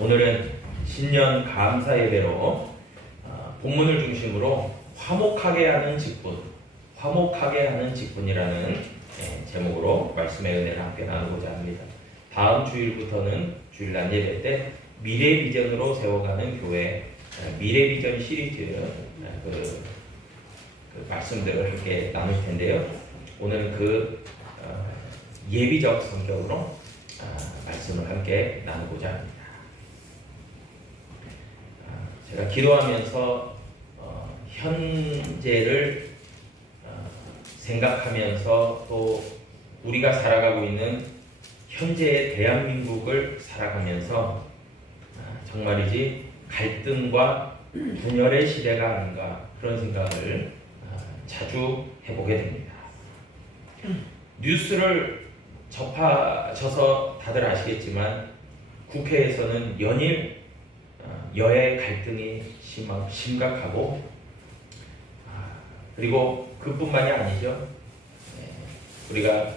오늘은 신년 감사 예배로 본문을 중심으로 화목하게 하는 직분, 화목하게 하는 직분이라는 제목으로 말씀의 은혜를 함께 나누고자 합니다. 다음 주일부터는 주일날 예배 때 미래비전으로 세워가는 교회 미래비전 시리즈 그 말씀들을 함께 나눌 텐데요. 오늘은 그 예비적 성격으로 말씀을 함께 나누고자 합니다. 제가 기도하면서 현재를 생각하면서 또 우리가 살아가고 있는 현재의 대한민국을 살아가면서 정말이지 갈등과 분열의 시대가 아닌가 그런 생각을 자주 해보게 됩니다. 뉴스를 접하셔서 다들 아시겠지만 국회에서는 연일 여야 갈등이 심각하고 그리고 그뿐만이 아니죠. 우리가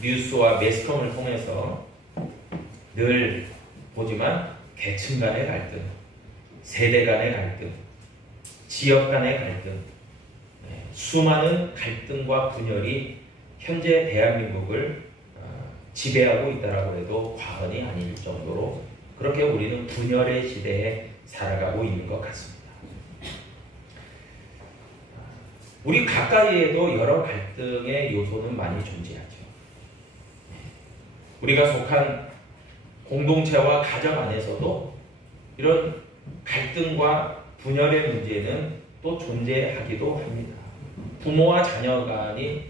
뉴스와 매스컴을 통해서 늘 보지만 계층 간의 갈등, 세대 간의 갈등, 지역 간의 갈등, 수많은 갈등과 분열이 현재 대한민국을 지배하고 있다라고 해도 과언이 아닐 정도로 그렇게 우리는 분열의 시대에 살아가고 있는 것 같습니다. 우리 가까이에도 여러 갈등의 요소는 많이 존재하죠. 우리가 속한 공동체와 가정 안에서도 이런 갈등과 분열의 문제는 또 존재하기도 합니다. 부모와 자녀 간이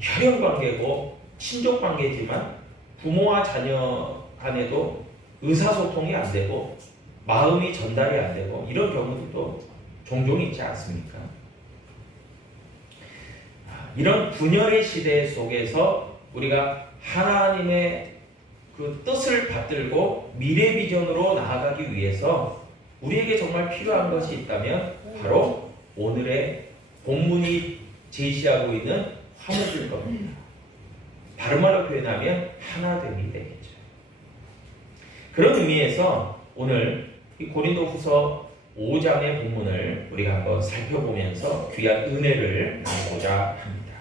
혈연관계고 친족관계지만 부모와 자녀 간에도 의사소통이 안 되고 마음이 전달이 안 되고 이런 경우도 종종 있지 않습니까? 이런 분열의 시대 속에서 우리가 하나님의 그 뜻을 받들고 미래 비전으로 나아가기 위해서 우리에게 정말 필요한 것이 있다면 바로 오늘의 본문이 제시하고 있는 화목일 겁니다. 다른 말로 표현하면 하나됨이 되겠죠. 그런 의미에서 오늘 이 고린도후서 5장의 본문을 우리가 한번 살펴보면서 귀한 은혜를 나누고자 합니다.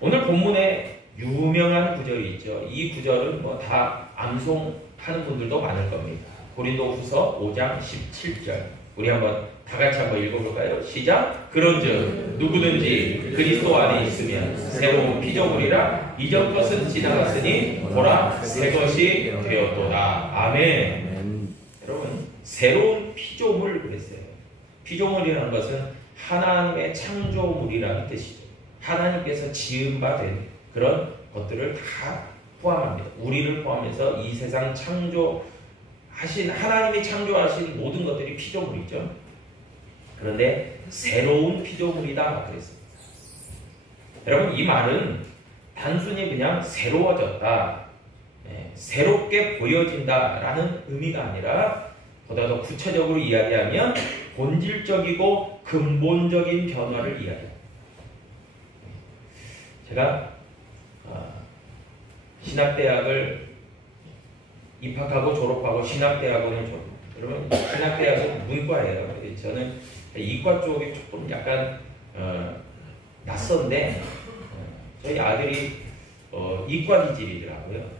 오늘 본문에 유명한 구절이 있죠. 이 구절은 뭐 다 암송하는 분들도 많을 겁니다. 고린도후서 5장 17절. 우리 한번 다 같이 한번 읽어볼까요? 시작. 그런즉 누구든지 그리스도 안에 있으면 새로운 피조물이라 이전 것은 지나갔으니 보라 새 것이 되었도다. 아멘. 여러분 새로운 피조물 그랬어요. 피조물이라는 것은 하나님의 창조물이라는 뜻이죠. 하나님께서 지은 바 된 그런 것들을 다 포함합니다. 우리를 포함해서 이 세상 창조하신 하나님이 창조하신 모든 것들이 피조물이죠. 그런데 새로운 피조물이다 그랬습니다. 여러분 이 말은 단순히 그냥 새로워졌다, 새롭게 보여진다라는 의미가 아니라 보다 더 구체적으로 이야기하면 본질적이고 근본적인 변화를 이야기합니다. 제가 신학대학을 입학하고 졸업하고 신학대학원에 여러분 신학대학은 문과예요. 저는 이과 쪽이 조금 약간 낯선데 저희 아들이 이과 기질이더라고요.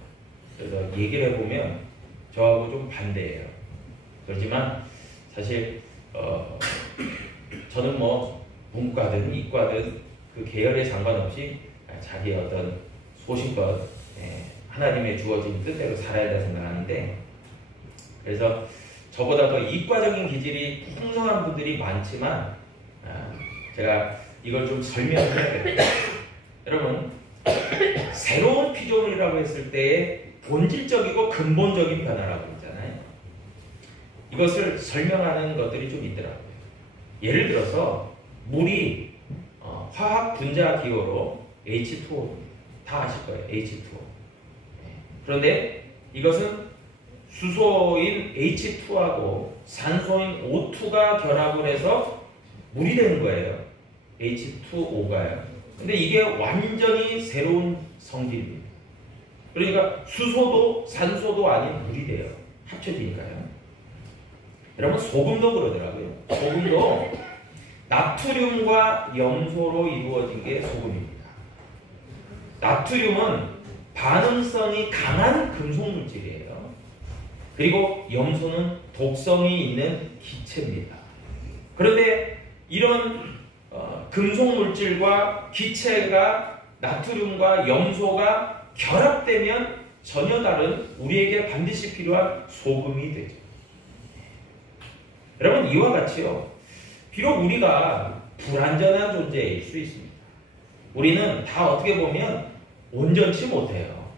그래서 얘기를 해보면 저하고 좀 반대예요. 그렇지만 사실 저는 뭐 문과든 이과든 그 계열에 상관없이 자기의 어떤 소신껏 하나님의 주어진 뜻대로 살아야 된다 생각하는데, 그래서 저보다 더 이과적인 기질이 풍성한 분들이 많지만 제가 이걸 좀 설명해야 됩니다. 여러분 새로운 피조물이라고 했을 때의 본질적이고 근본적인 변화라고 했잖아요. 이것을 설명하는 것들이 좀 있더라고요. 예를 들어서 물이 화학 분자 기호로 H2O 다 아실 거예요. H2O. 그런데 이것은 수소인 H2하고 산소인 O2가 결합을 해서 물이 되는 거예요. H2O가요. 근데 이게 완전히 새로운 성질입니다. 그러니까 수소도 산소도 아닌 물이 돼요. 합쳐지니까요. 여러분 소금도 그러더라고요. 소금도 나트륨과 염소로 이루어진 게 소금입니다. 나트륨은 반응성이 강한 금속 물질이에요. 그리고 염소는 독성이 있는 기체입니다. 그런데 이런 금속 물질과 기체가 나트륨과 염소가 결합되면 전혀 다른 우리에게 반드시 필요한 소금이 되죠. 여러분 이와 같이요. 비록 우리가 불완전한 존재일 수 있습니다. 우리는 다 어떻게 보면 온전치 못해요.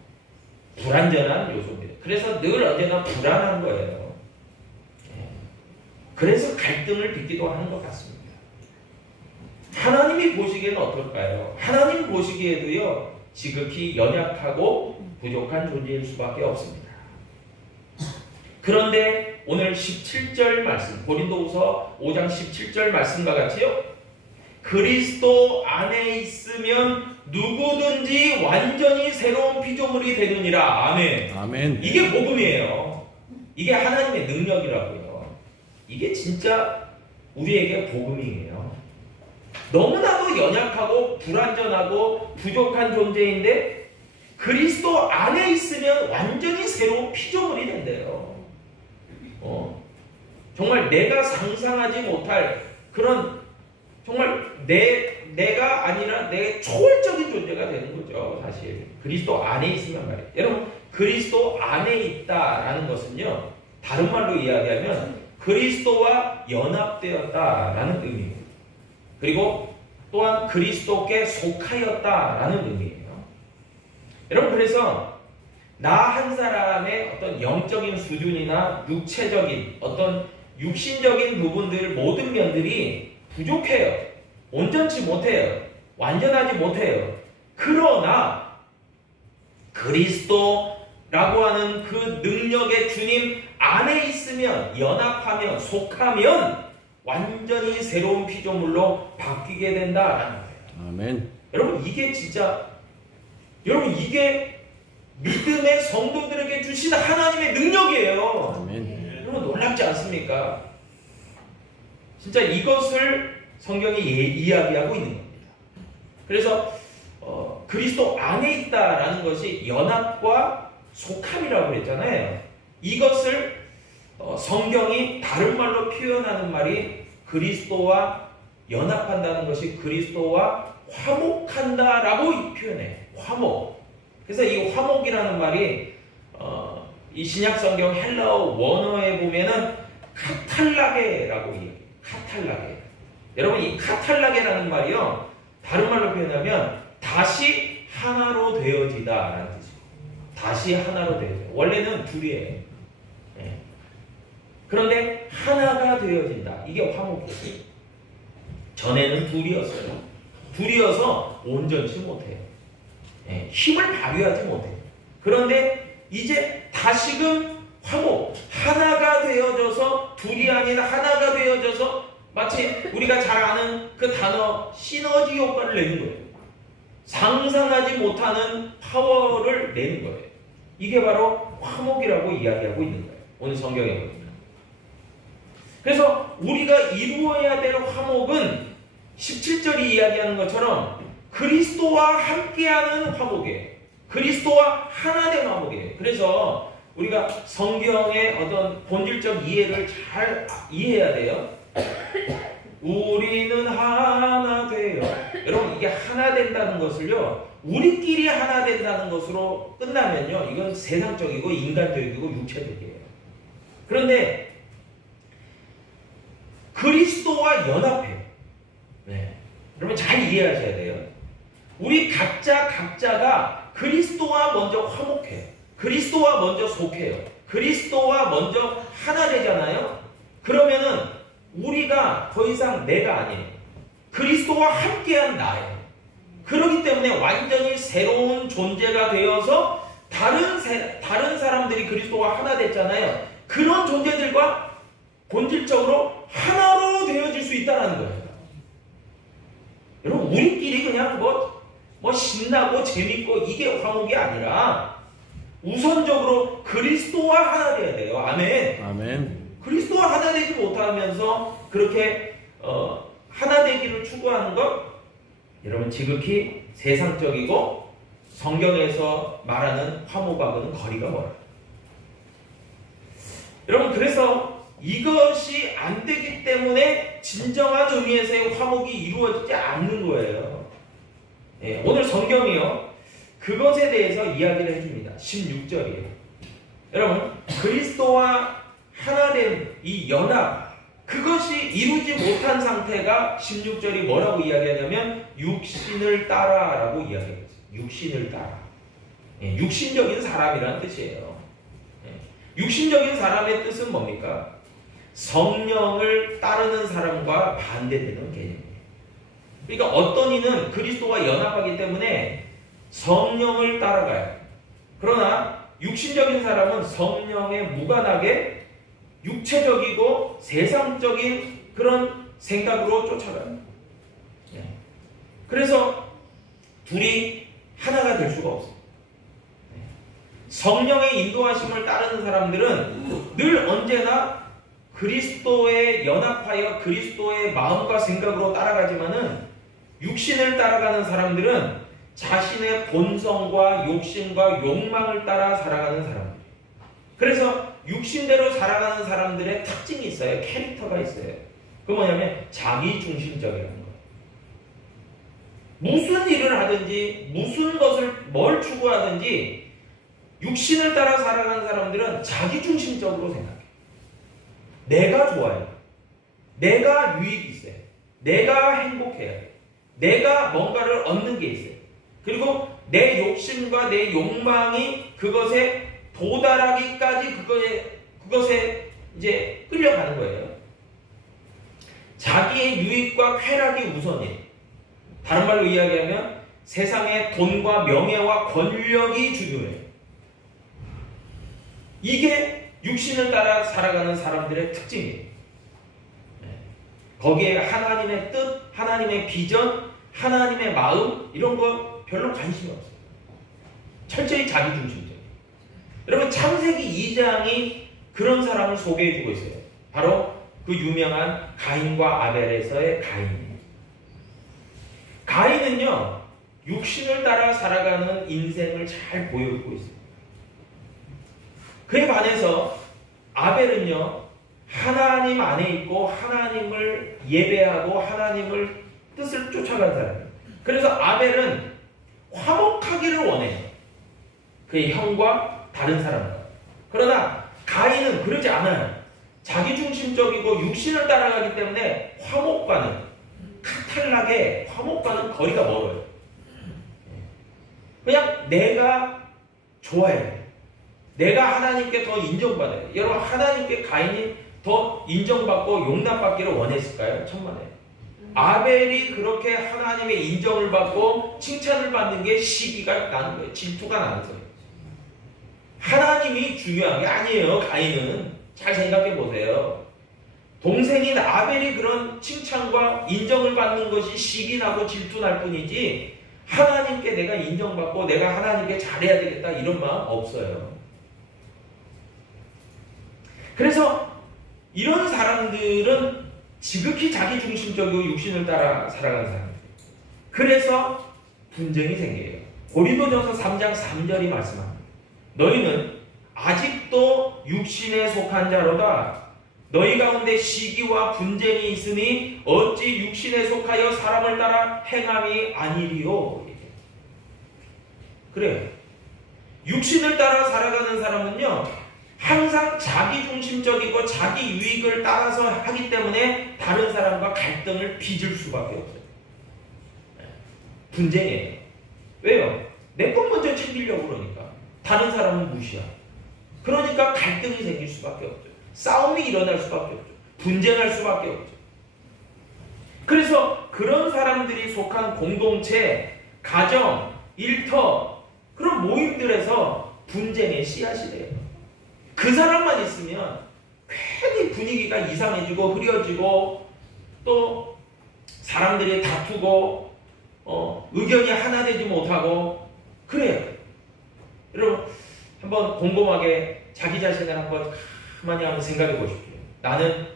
불완전한 요소입니다. 그래서 늘 언제나 불안한 거예요. 그래서 갈등을 빚기도 하는 것 같습니다. 하나님이 보시기에는 어떨까요? 하나님 보시기에도요, 지극히 연약하고 부족한 존재일 수밖에 없습니다. 그런데 오늘 17절 말씀, 고린도후서 5장 17절 말씀과 같이요, 그리스도 안에 있으면 누구든지 완전히 새로운 피조물이 되느니라. 아멘. 아멘. 이게 복음이에요. 이게 하나님의 능력이라고요. 이게 진짜 우리에게 복음이에요. 너무나도 연약하고 불완전하고 부족한 존재인데 그리스도 안에 있으면 완전히 새로운 피조물이 된대요. 정말 내가 상상하지 못할 그런 정말 내가 아니라 내 초월적인 존재가 되는 거죠. 사실 그리스도 안에 있으면 말이에요. 여러분 그리스도 안에 있다라는 것은요, 다른 말로 이야기하면 그리스도와 연합되었다라는 의미입니다. 그리고 또한 그리스도께 속하였다라는 의미예요. 여러분 그래서 나 한 사람의 어떤 영적인 수준이나 육체적인 어떤 육신적인 부분들 모든 면들이 부족해요. 온전치 못해요. 완전하지 못해요. 그러나 그리스도라고 하는 그 능력의 주님 안에 있으면, 연합하면, 속하면 완전히 새로운 피조물로 바뀌게 된다라는 거예요. 아멘. 여러분 이게 진짜, 여러분 이게 믿음의 성도들에게 주신 하나님의 능력이에요. 아멘. 여러분 놀랍지 않습니까? 진짜 이것을 성경이 이야기하고 있는 겁니다. 그래서 그리스도 안에 있다라는 것이 연합과 속함이라고 그랬잖아요. 이것을 성경이 다른 말로 표현하는 말이 그리스도와 연합한다는 것이 그리스도와 화목한다라고 표현해요. 화목. 그래서 이 화목이라는 말이 이 신약성경 헬라어 원어에 보면은 카탈라게라고 얘기해요. 카탈라게. 여러분 이 카탈라게라는 말이요, 다른 말로 표현하면 다시 하나로 되어지다라는 뜻이에요. 다시 하나로 되어져. 원래는 둘이에요. 네. 그런데 하나가 되어진다. 이게 화목이에요. 전에는 둘이었어요. 둘이어서 온전치 못해요. 네. 힘을 발휘하지 못해요. 그런데 이제 다시금 화목, 하나가 되어져서, 둘이 아닌 하나가 되어져서 마치 우리가 잘 아는 그 단어 시너지 효과를 내는 거예요. 상상하지 못하는 파워를 내는 거예요. 이게 바로 화목이라고 이야기하고 있는 거예요. 오늘 성경에 보니까. 그래서 우리가 이루어야 될 화목은 17절이 이야기하는 것처럼 그리스도와 함께하는 화목이에요. 그리스도와 하나된 화목이에요. 그래서 우리가 성경의 어떤 본질적 이해를 잘 이해해야 돼요. 우리는 하나 되어. 여러분 이게 하나 된다는 것을요, 우리끼리 하나 된다는 것으로 끝나면요, 이건 세상적이고 인간적이고 육체적이에요. 그런데 그리스도와 연합해요. 네. 여러분 잘 이해하셔야 돼요. 우리 각자가 그리스도와 먼저 화목해요. 그리스도와 먼저 속해요. 그리스도와 먼저 하나 되잖아요. 그러면은 우리가 더 이상 내가 아니에요. 그리스도와 함께한 나예요. 그렇기 때문에 완전히 새로운 존재가 되어서 다른 사람들이 그리스도와 하나 됐잖아요. 그런 존재들과 본질적으로 하나로 되어질 수 있다는 거예요. 여러분 우리끼리 그냥 뭐 신나고 재밌고 이게 화목이 아니라 우선적으로 그리스도와 하나 되어야 돼요. 아멘. 아멘. 그리스도와 하나 되지 못하면서 그렇게 하나 되기를 추구하는 것, 여러분 지극히 세상적이고 성경에서 말하는 화목하고는 거리가 멀어요. 여러분, 그래서 이것이 안 되기 때문에 진정한 의미에서의 화목이 이루어지지 않는 거예요. 예, 오늘 성경이요, 그것에 대해서 이야기를 해줍니다. 16절이에요. 여러분, 그리스도와 하나된 이 연합, 그것이 이루지 못한 상태가 16절이 뭐라고 이야기하냐면 육신을 따라라고 이야기해요. 육신을 따라. 예, 육신적인 사람이라는 뜻이에요. 예, 육신적인 사람의 뜻은 뭡니까? 성령을 따르는 사람과 반대되는 개념이에요. 그러니까 어떤 이는 그리스도와 연합하기 때문에 성령을 따라가요. 그러나 육신적인 사람은 성령에 무관하게 육체적이고 세상적인 그런 생각으로 쫓아가요. 그래서 둘이 하나가 될 수가 없어요. 성령의 인도하심을 따르는 사람들은 늘 언제나 그리스도에 연합하여 그리스도의 마음과 생각으로 따라가지만은, 육신을 따라가는 사람들은 자신의 본성과 욕심과 욕망을 따라 살아가는 사람들. 그래서 육신대로 살아가는 사람들의 특징이 있어요. 캐릭터가 있어요. 그 뭐냐면 자기중심적이라는 거예요. 무슨 일을 하든지 무슨 것을 뭘 추구하든지 육신을 따라 살아가는 사람들은 자기중심적으로 생각해요. 내가 좋아요. 내가 유익이 있어요. 내가 행복해요. 내가 뭔가를 얻는 게 있어요. 그리고 내 욕심과 내 욕망이 그것에 도달하기까지 그것에 이제 끌려가는 거예요. 자기의 유익과 쾌락이 우선이에요. 다른 말로 이야기하면 세상의 돈과 명예와 권력이 중요해요. 이게 육신을 따라 살아가는 사람들의 특징이에요. 거기에 하나님의 뜻, 하나님의 비전, 하나님의 마음, 이런 거 별로 관심이 없어요. 철저히 자기중심적이에요. 여러분, 창세기 2장이 그런 사람을 소개해주고 있어요. 바로 그 유명한 가인과 아벨에서의 가인이에요. 가인은요, 육신을 따라 살아가는 인생을 잘 보여주고 있어요. 그에 반해서 아벨은요, 하나님 안에 있고 하나님을 예배하고 하나님을 뜻을 쫓아간 사람이에요. 그래서 아벨은 화목하기를 원해요. 그의 형과 다른 사람과. 그러나 가인은 그러지 않아요. 자기중심적이고 육신을 따라가기 때문에 화목과는, 카탈락의 화목과는 거리가 멀어요. 그냥 내가 좋아해야 돼. 내가 하나님께 더 인정받아야 돼. 여러분, 하나님께 가인이 더 인정받고 용납받기를 원했을까요? 천만에. 아벨이 그렇게 하나님의 인정을 받고 칭찬을 받는 게 시기가 나는 거예요. 질투가 나는 거예요. 하나님이 중요한 게 아니에요. 가인은. 잘 생각해 보세요. 동생인 아벨이 그런 칭찬과 인정을 받는 것이 시기 나고 질투 날 뿐이지, 하나님께 내가 인정받고 내가 하나님께 잘해야 되겠다 이런 마음 없어요. 그래서 이런 사람들은 지극히 자기중심적이고 육신을 따라 살아가는 사람들. 그래서 분쟁이 생겨요. 고린도전서 3장 3절이 말씀합니다. 너희는 아직도 육신에 속한 자로다. 너희 가운데 시기와 분쟁이 있으니 어찌 육신에 속하여 사람을 따라 행함이 아니리요. 그래요. 육신을 따라 살아가는 사람은요, 항상 자기중심적이고 자기 유익을 따라서 하기 때문에 다른 사람과 갈등을 빚을 수밖에 없어요. 분쟁이에요. 왜요? 내 것 먼저 챙기려고 그러니까. 다른 사람은 무시야. 그러니까 갈등이 생길 수밖에 없죠. 싸움이 일어날 수밖에 없죠. 분쟁할 수밖에 없죠. 그래서 그런 사람들이 속한 공동체, 가정, 일터, 그런 모임들에서 분쟁의 씨앗이 돼요. 그 사람만 있으면 괜히 분위기가 이상해지고 흐려지고 또 사람들이 다투고 의견이 하나 되지 못하고 그래요. 여러분, 한번 곰곰하게 자기 자신을 한번 가만히 한번 생각해 보십시오. 나는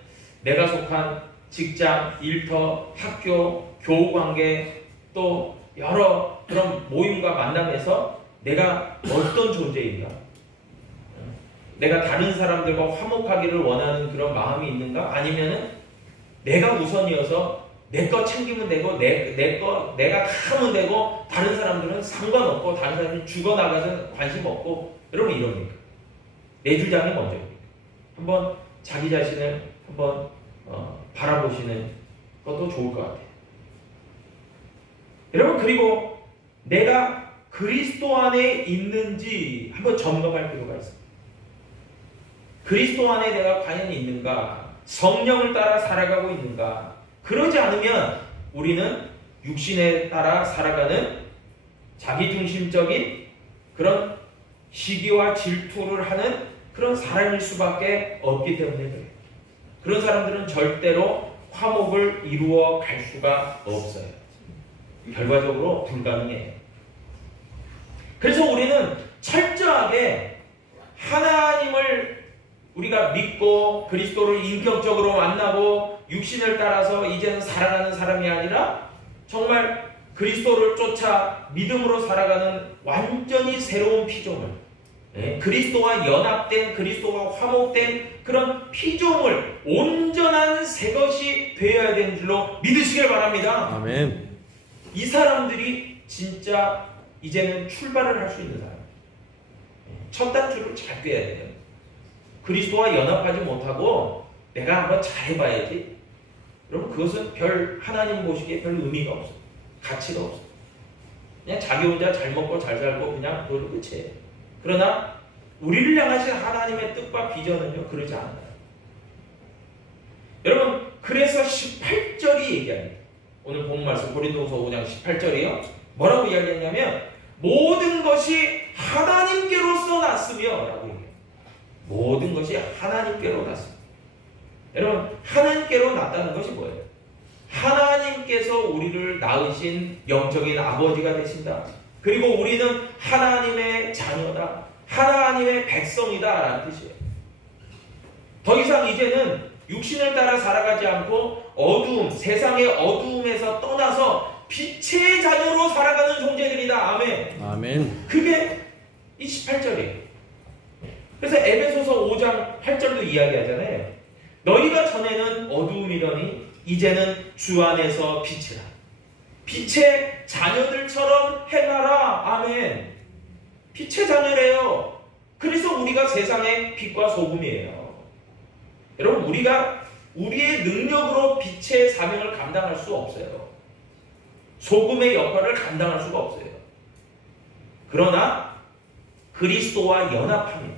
내가 속한 직장, 일터, 학교, 교우관계 또 여러 그런 모임과 만남에서 내가 어떤 존재인가? 내가 다른 사람들과 화목하기를 원하는 그런 마음이 있는가? 아니면은 내가 우선이어서 내 거 챙기면 되고 내가 다 하면 되고 다른 사람들은 상관없고 다른 사람들은 죽어나가서 관심 없고 여러분 이럽니까? 내 주장이 먼저입니다. 한번 자기 자신을 한번 바라보시는 것도 좋을 것 같아요. 여러분 그리고 내가 그리스도 안에 있는지 한번 점검할 필요가 있습니다. 그리스도 안에 내가 과연 있는가? 성령을 따라 살아가고 있는가? 그러지 않으면 우리는 육신에 따라 살아가는 자기중심적인 그런 시기와 질투를 하는 그런 사람일 수밖에 없기 때문에 그래요. 그런 사람들은 절대로 화목을 이루어 갈 수가 없어요. 결과적으로 불가능해요. 그래서 우리는 철저하게 하나님을 우리가 믿고 그리스도를 인격적으로 만나고 육신을 따라서 이제는 살아가는 사람이 아니라 정말 그리스도를 쫓아 믿음으로 살아가는 완전히 새로운 피조물, 그리스도와 연합된 그리스도와 화목된 그런 피조물, 온전한 새 것이 되어야 되는 줄로 믿으시길 바랍니다. 아멘. 이 사람들이 진짜 이제는 출발을 할 수 있는 사람. 첫 단추를 잘 꿰야 돼요. 그리스도와 연합하지 못하고 내가 한번 잘해봐야지. 여러분 그것은 별 하나님 보시기에 별 의미가 없어요. 가치가 없어요. 그냥 자기 혼자 잘 먹고 잘 살고 그냥 그걸로 끝이에요. 그러나 우리를 향하신 하나님의 뜻과 비전은요 그러지 않아요. 여러분 그래서 18절이 얘기합니다. 오늘 본 말씀 고린도후서 5장 18절이요. 뭐라고 이야기했냐면 모든 것이 하나님께로서 났으며 라고 얘기해요. 모든 것이 하나님께로 났습니다. 여러분 하나님께로 났다는 것이 뭐예요? 하나님께서 우리를 낳으신 영적인 아버지가 되신다. 그리고 우리는 하나님의 자녀다. 하나님의 백성이다 라는 뜻이에요. 더 이상 이제는 육신을 따라 살아가지 않고 어두움, 세상의 어두움에서 떠나서 빛의 자녀로 살아가는 존재들이다. 아멘. 아멘. 그게 이 18절이에요. 그래서 에베소서 5장 8절도 이야기하잖아요. 너희가 전에는 어두움이더니 이제는 주 안에서 빛이라. 빛의 자녀들처럼 행하라. 아멘. 빛의 자녀래요. 그래서 우리가 세상의 빛과 소금이에요. 여러분 우리가 우리의 능력으로 빛의 사명을 감당할 수 없어요. 소금의 역할을 감당할 수가 없어요. 그러나 그리스도와 연합하면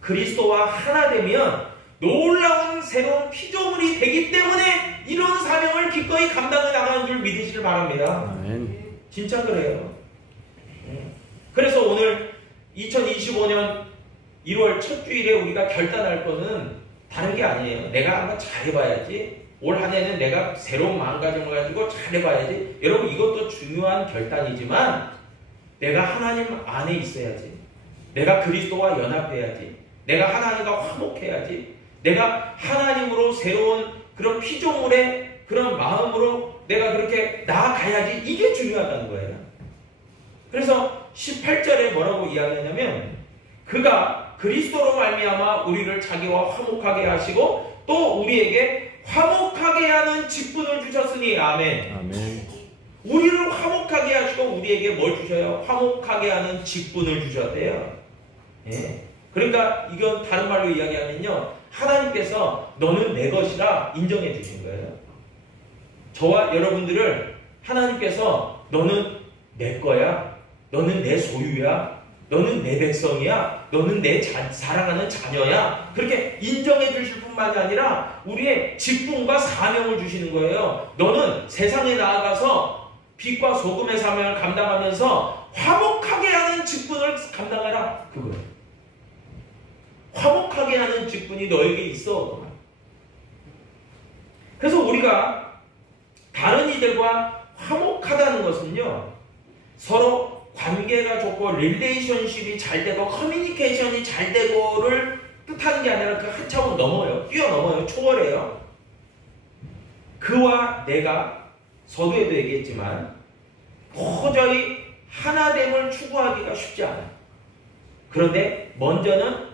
그리스도와 하나 되면 놀라운 새로운 피조물이 되기 때문에 이런 사명을 기꺼이 감당해 나가는 줄 믿으시길 바랍니다. 아멘. 진짜 그래요. 그래서 오늘 2025년 1월 첫 주일에 우리가 결단할 것은 다른 게 아니에요. 내가 한번 잘해봐야지. 올 한 해는 내가 새로운 마음가짐을 가지고 잘해봐야지. 여러분 이것도 중요한 결단이지만 내가 하나님 안에 있어야지. 내가 그리스도와 연합해야지. 내가 하나님과 화목해야지. 내가 하나님으로 새로운 그런 피조물의 그런 마음으로 내가 그렇게 나아가야지. 이게 중요하다는 거예요. 그래서 18절에 뭐라고 이야기하냐면 그가 그리스도로 말미암아 우리를 자기와 화목하게 하시고 또 우리에게 화목하게 하는 직분을 주셨으니 아멘. 아멘. 우리를 화목하게 하시고 우리에게 뭘 주셔요? 화목하게 하는 직분을 주셨대요. 예. 그러니까 이건 다른 말로 이야기하면요. 하나님께서 너는 내 것이라 인정해 주신 거예요. 저와 여러분들을 하나님께서 너는 내 거야. 너는 내 소유야. 너는 내 백성이야. 너는 내 사랑하는 자녀야. 그렇게 인정해 주실 뿐만이 아니라 우리의 직분과 사명을 주시는 거예요. 너는 세상에 나아가서 빛과 소금의 사명을 감당하면서 화목하게 하는 직분을 감당하라. 그거예요. 화목하게 하는 직분이 너에게 있어. 그래서 우리가 다른 이들과 화목하다는 것은요. 서로 관계가 좋고 릴레이션십이 잘 되고 커뮤니케이션이 잘 되고를 뜻하는 게 아니라 그 한 차원 넘어요. 뛰어넘어요. 초월해요. 그와 내가 서두에도 얘기했지만 도저히 하나됨을 추구하기가 쉽지 않아요. 그런데 먼저는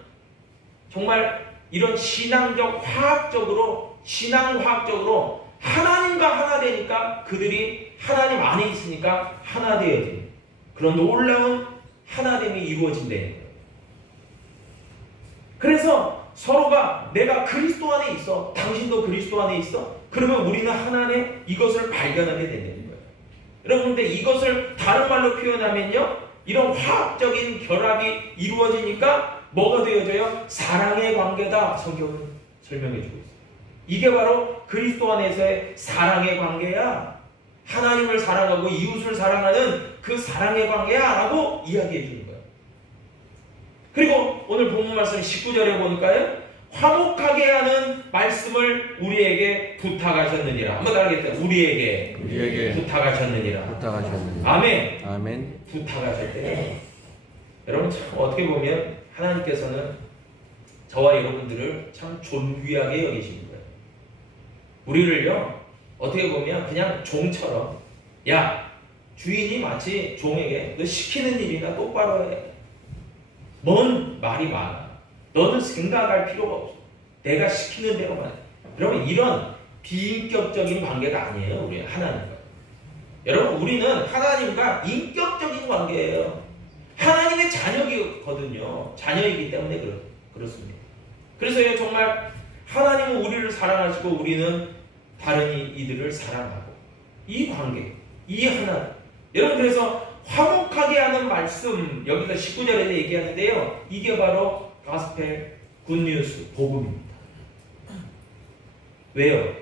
정말 이런 신앙과학적으로 하나님과 하나 되니까 그들이 하나님 안에 있으니까 하나 되어져요. 그런 놀라운 하나됨이 이루어진다는 거예요. 그래서 서로가 내가 그리스도 안에 있어, 당신도 그리스도 안에 있어, 그러면 우리는 하나님의 이것을 발견하게 된다는 거예요. 여러분, 근데 이것을 다른 말로 표현하면요, 이런 화학적인 결합이 이루어지니까 뭐가 되어져요? 사랑의 관계다. 성경은 설명해 주고 있어요. 이게 바로 그리스도 안에서의 사랑의 관계야. 하나님을 사랑하고 이웃을 사랑하는 그 사랑의 관계야 라고 이야기해 주는 거예요. 그리고 오늘 본문 말씀 19절에 보니까요, 화목하게 하는 말씀을 우리에게 부탁하셨느니라. 한번 따라하겠다. 우리에게 부탁하셨느니라. 아멘. 아멘. 부탁하셨대. 여러분, 참 어떻게 보면 하나님께서는 저와 여러분들을 참 존귀하게 여기시는 거예요. 우리를요, 어떻게 보면 그냥 종처럼, 야, 주인이 마치 종에게 너 시키는 일이나 똑바로 해. 뭔 말이 많아. 너는 생각할 필요가 없어. 내가 시키는 대로만 해. 여러분, 이런 비인격적인 관계가 아니에요. 우리 하나님과. 여러분, 우리는 하나님과 인격적인 관계예요. 하나님의 자녀이거든요. 자녀이기 때문에 그렇습니다. 그래서요, 정말 하나님은 우리를 사랑하시고 우리는 다른 이들을 사랑하고, 이 관계, 이 하나. 여러분, 그래서 화목하게 하는 말씀, 여기서 19절에 얘기하는데요, 이게 바로 가스펠 굿뉴스, 복음입니다. 왜요?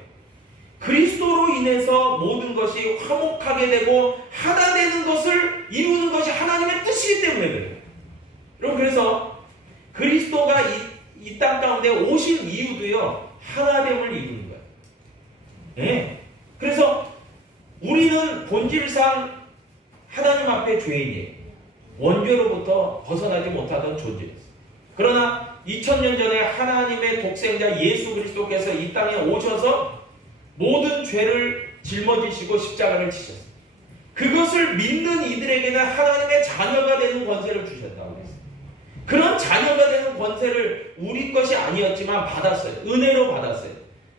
그리스도로 인해서 모든 것이 화목하게 되고 하나 되는 것을 이루는 것이 하나님의 뜻이기 때문에 그래요. 여러분, 그래서 그리스도가 이 땅 가운데 오신 이유도요, 하나됨을 이루는 거예요. 네. 그래서 우리는 본질상 하나님 앞에 죄인이에요. 원죄로부터 벗어나지 못하던 존재였어요. 그러나 2000년 전에 하나님의 독생자 예수 그리스도께서 이 땅에 오셔서 모든 죄를 짊어지시고 십자가를 지셨어요. 그것을 믿는 이들에게는 하나님의 자녀가 되는 권세를 주셨다고 했어요. 그런 자녀가 되는 권세를 우리 것이 아니었지만 받았어요. 은혜로 받았어요.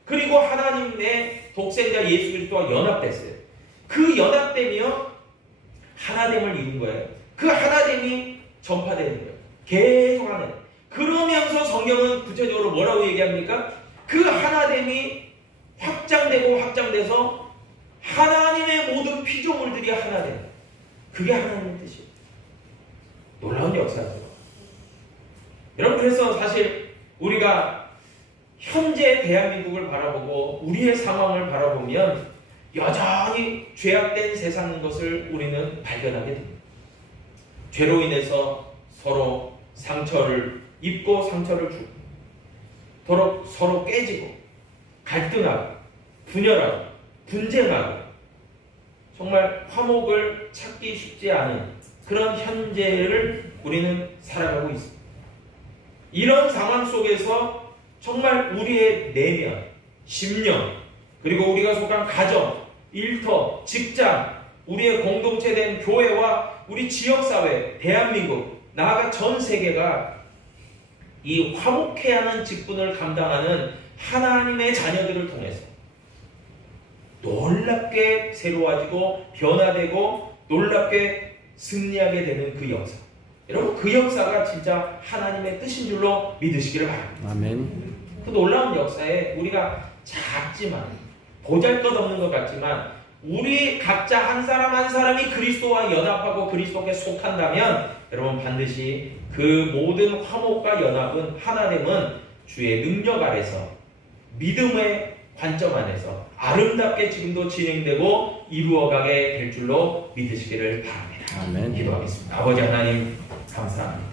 그리고 하나님의 독생자 예수 그리스도와 연합됐어요. 그 연합됨이요, 하나됨을 이룬 거예요. 그 하나됨이 전파되는 거예요. 계속 하나됨. 그러면서 성경은 구체적으로 뭐라고 얘기합니까? 그 하나됨이 확장돼서 하나님의 모든 피조물들이 하나 되는 거예요. 그게 하나님의 뜻이에요. 놀라운 역사죠. 여러분, 그래서 사실 우리가 현재 대한민국을 바라보고 우리의 상황을 바라보면 여전히 죄악된 세상인 것을 우리는 발견하게 됩니다. 죄로 인해서 서로 상처를 입고 상처를 주고, 서로 깨지고, 갈등하고, 분열하고, 분쟁하고, 정말 화목을 찾기 쉽지 않은 그런 현재를 우리는 살아가고 있습니다. 이런 상황 속에서 정말 우리의 내면, 심령, 그리고 우리가 속한 가정, 일터, 직장, 우리의 공동체된 교회와 우리 지역사회, 대한민국, 나아가 전 세계가 이 화목해야 하는 직분을 감당하는 하나님의 자녀들을 통해서 놀랍게 새로워지고 변화되고 놀랍게 승리하게 되는 그 역사. 여러분, 그 역사가 진짜 하나님의 뜻인 줄로 믿으시기를 바랍니다. 아멘. 그 놀라운 역사에 우리가 작지만, 보잘것없는 것 같지만, 우리 각자 한 사람 한 사람이 그리스도와 연합하고 그리스도께 속한다면 여러분, 반드시 그 모든 화목과 연합은, 하나됨은 주의 능력 아래서, 믿음의 관점 안에서 아름답게 지금도 진행되고 이루어가게 될 줄로 믿으시기를 바랍니다. 아멘. 기도하겠습니다. 아버지 하나님, 감사합니다.